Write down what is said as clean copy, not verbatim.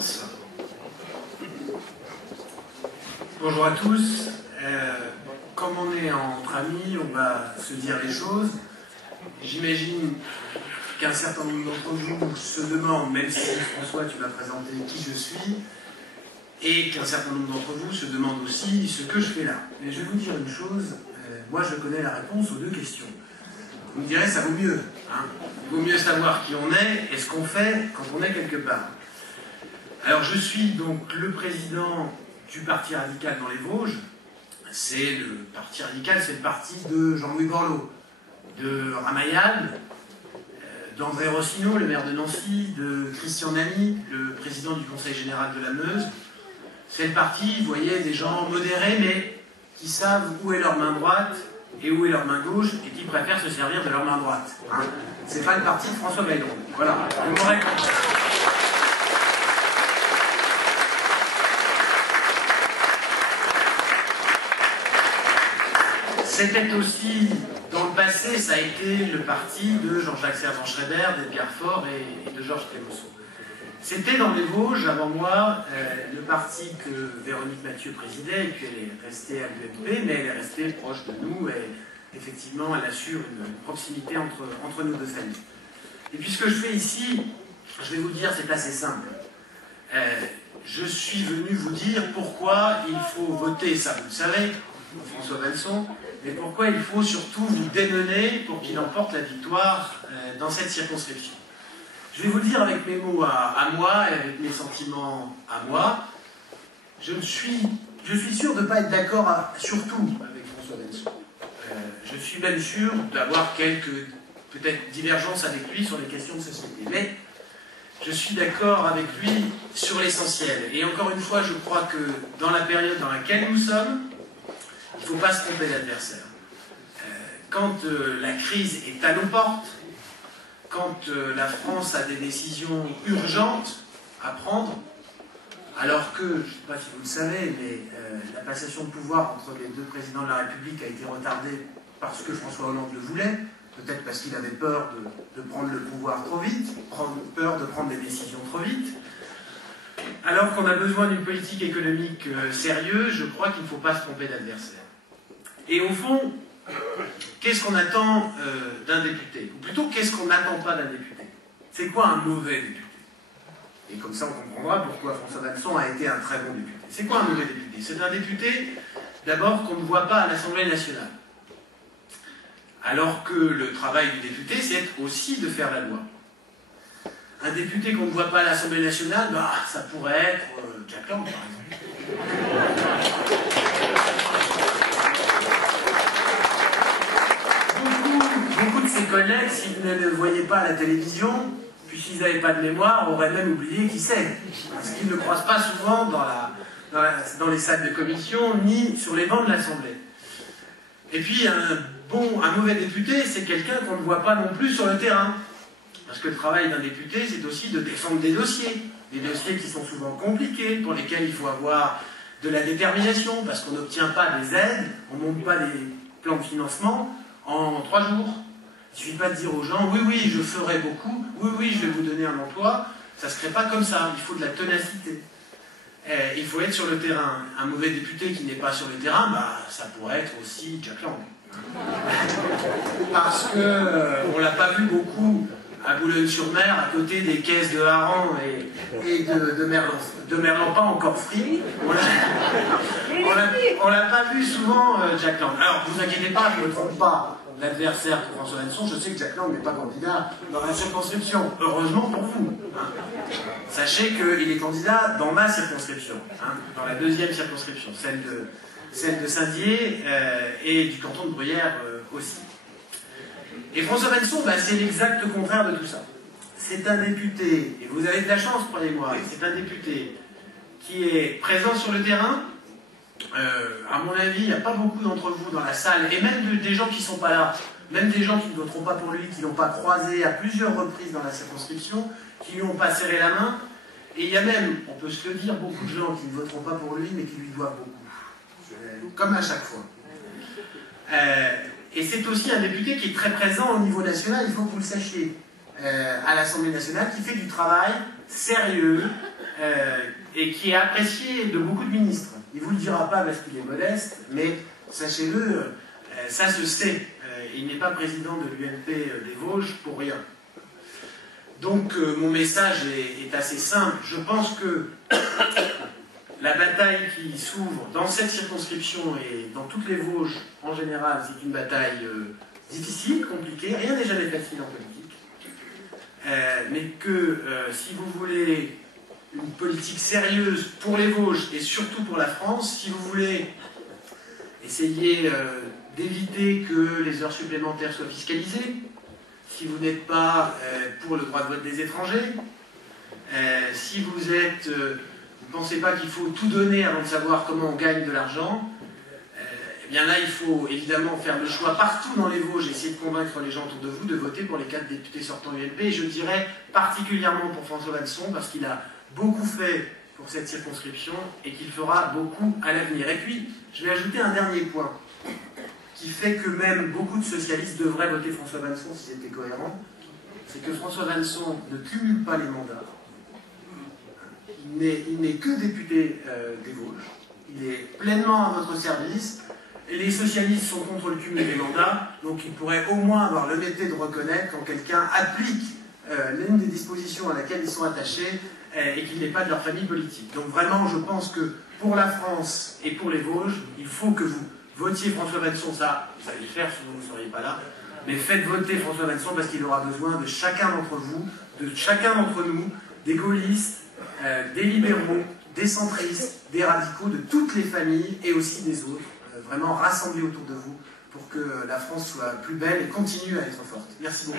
silence. Bonjour à tous. Comme on est entre amis, on va se dire les choses. J'imagine qu'un certain nombre d'entre vous se demandent, même si François, tu m'as présenté qui je suis, et qu'un certain nombre d'entre vous se demandent aussi ce que je fais là. Mais je vais vous dire une chose, moi je connais la réponse aux deux questions. Vous me direz, ça vaut mieux. Hein, il vaut mieux savoir qui on est et ce qu'on fait quand on est quelque part. Alors je suis donc le président du Parti Radical dans les Vosges. C'est le Parti Radical, c'est le parti de Jean-Louis Borloo, de Ramayad, d'André Rossignol, le maire de Nancy, de Christian Namy, le président du Conseil général de la Meuse. C'est le parti, vous voyez, des gens modérés, mais qui savent où est leur main droite et où est leur main gauche, et qui préfèrent se servir de leur main droite. Hein, c'est pas le parti de François Bayrou. Voilà, vous m'aurez compris. C'était aussi, dans le passé, ça a été le parti de Jean-Jacques Servan-Schreiber, d'Edgar Faure et de Georges Clemenceau. C'était dans les Vosges, avant moi, le parti que Véronique Mathieu présidait, et puis elle est restée à l'UMP, mais elle est restée proche de nous, et effectivement, elle assure une proximité entre nos deux familles. Et puis ce que je fais ici, je vais vous dire, c'est assez simple. Je suis venu vous dire pourquoi il faut voter, ça vous le savez, François Valson, mais pourquoi il faut surtout vous démener pour qu'il emporte la victoire dans cette circonscription. Je vais vous le dire avec mes mots à moi et avec mes sentiments à moi. Je suis sûr de ne pas être d'accord surtout avec François Valson. Je suis même sûr d'avoir quelques peut-être divergences avec lui sur les questions de société. Mais je suis d'accord avec lui sur l'essentiel. Et encore une fois, je crois que dans la période dans laquelle nous sommes, il ne faut pas se tromper d'adversaire. Quand la crise est à nos portes, quand la France a des décisions urgentes à prendre, alors que, je ne sais pas si vous le savez, mais la passation de pouvoir entre les deux présidents de la République a été retardée parce que François Hollande le voulait, peut-être parce qu'il avait peur de prendre le pouvoir trop vite, peur de prendre des décisions trop vite. Alors qu'on a besoin d'une politique économique sérieuse, je crois qu'il ne faut pas se tromper d'adversaire. Et au fond, qu'est-ce qu'on attend d'un député? Ou plutôt, qu'est-ce qu'on n'attend pas d'un député? C'est quoi un mauvais député? Et comme ça, on comprendra pourquoi François Valson a été un très bon député. C'est quoi un mauvais député? C'est un député, d'abord, qu'on ne voit pas à l'Assemblée nationale. Alors que le travail du député, c'est aussi de faire la loi. Un député qu'on ne voit pas à l'Assemblée nationale, bah, ça pourrait être Jack Lang, par exemple. Beaucoup de ses collègues, s'ils ne le voyaient pas à la télévision, puis s'ils n'avaient pas de mémoire, auraient même oublié qui c'est. Parce qu'ils ne croisent pas souvent dans les salles de commission, ni sur les bancs de l'Assemblée. Et puis, un mauvais député, c'est quelqu'un qu'on ne voit pas non plus sur le terrain. Parce que le travail d'un député, c'est aussi de défendre des dossiers qui sont souvent compliqués, pour lesquels il faut avoir de la détermination, parce qu'on n'obtient pas des aides, on ne monte pas des plans de financement en 3 jours. Il ne suffit pas de dire aux gens, oui, je ferai beaucoup, oui, je vais vous donner un emploi. Ça ne se crée pas comme ça, il faut de la ténacité. Il faut être sur le terrain. Un mauvais député qui n'est pas sur le terrain, bah, ça pourrait être aussi Jack Lang. Parce qu'on ne l'a pas vu beaucoup à Boulogne-sur-Mer, à côté des caisses de harengs et de merlampin encore frits. On l'a pas vu souvent, Jack Lang. Alors, ne vous inquiétez pas, je ne trompe pas l'adversaire pour François Valson. Je sais que Jack Lang n'est pas candidat dans la circonscription. Heureusement pour vous. Hein. Sachez qu'il est candidat dans ma circonscription, hein, dans la 2e circonscription, celle de Saint-Dié et du canton de Bruyères aussi. Et François Valson, bah, c'est l'exact contraire de tout ça. C'est un député, et vous avez de la chance, croyez-moi, c'est un député qui est présent sur le terrain. À mon avis, il n'y a pas beaucoup d'entre vous dans la salle, et même des gens qui ne sont pas là, même des gens qui ne voteront pas pour lui, qui ne l'ont pas croisé à plusieurs reprises dans la circonscription, qui ne lui ont pas serré la main. Et il y a même, on peut se le dire, beaucoup de gens qui ne voteront pas pour lui, mais qui lui doivent beaucoup. Comme à chaque fois. Et c'est aussi un député qui est très présent au niveau national, il faut que vous le sachiez, à l'Assemblée nationale, qui fait du travail sérieux, et qui est apprécié de beaucoup de ministres. Il ne vous le dira pas parce qu'il est modeste, mais sachez-le, ça se sait. Il n'est pas président de l'UMP des Vosges pour rien. Donc mon message est assez simple. Je pense que la bataille qui s'ouvre dans cette circonscription et dans toutes les Vosges en général, c'est une bataille difficile, compliquée. Rien n'est jamais facile en politique. Mais que si vous voulez une politique sérieuse pour les Vosges et surtout pour la France, si vous voulez essayer d'éviter que les heures supplémentaires soient fiscalisées, si vous n'êtes pas pour le droit de vote des étrangers, si vous êtes, vous ne pensez pas qu'il faut tout donner avant de savoir comment on gagne de l'argent, eh bien là il faut évidemment faire le choix partout dans les Vosges, essayer de convaincre les gens autour de vous de voter pour les 4 députés sortants UMP, et je dirais particulièrement pour François Vanson, parce qu'il a beaucoup fait pour cette circonscription et qu'il fera beaucoup à l'avenir. Et puis, je vais ajouter un dernier point qui fait que même beaucoup de socialistes devraient voter François Vanson si c'était cohérent, c'est que François Vanson ne cumule pas les mandats. Il n'est que député des Vosges. Il est pleinement à votre service. Et les socialistes sont contre le cumul des mandats, donc ils pourraient au moins avoir l'honnêteté de reconnaître quand quelqu'un applique l'une des dispositions à laquelle ils sont attachés et qu'il n'est pas de leur famille politique. Donc vraiment, je pense que pour la France et pour les Vosges, il faut que vous votiez François Vanson. Ça, vous allez le faire, sinon vous ne seriez pas là. Mais faites voter François Vanson parce qu'il aura besoin de chacun d'entre vous, de chacun d'entre nous, des gaullistes, des libéraux, des centristes, des radicaux, de toutes les familles et aussi des autres, vraiment rassemblés autour de vous pour que la France soit plus belle et continue à être forte. Merci beaucoup.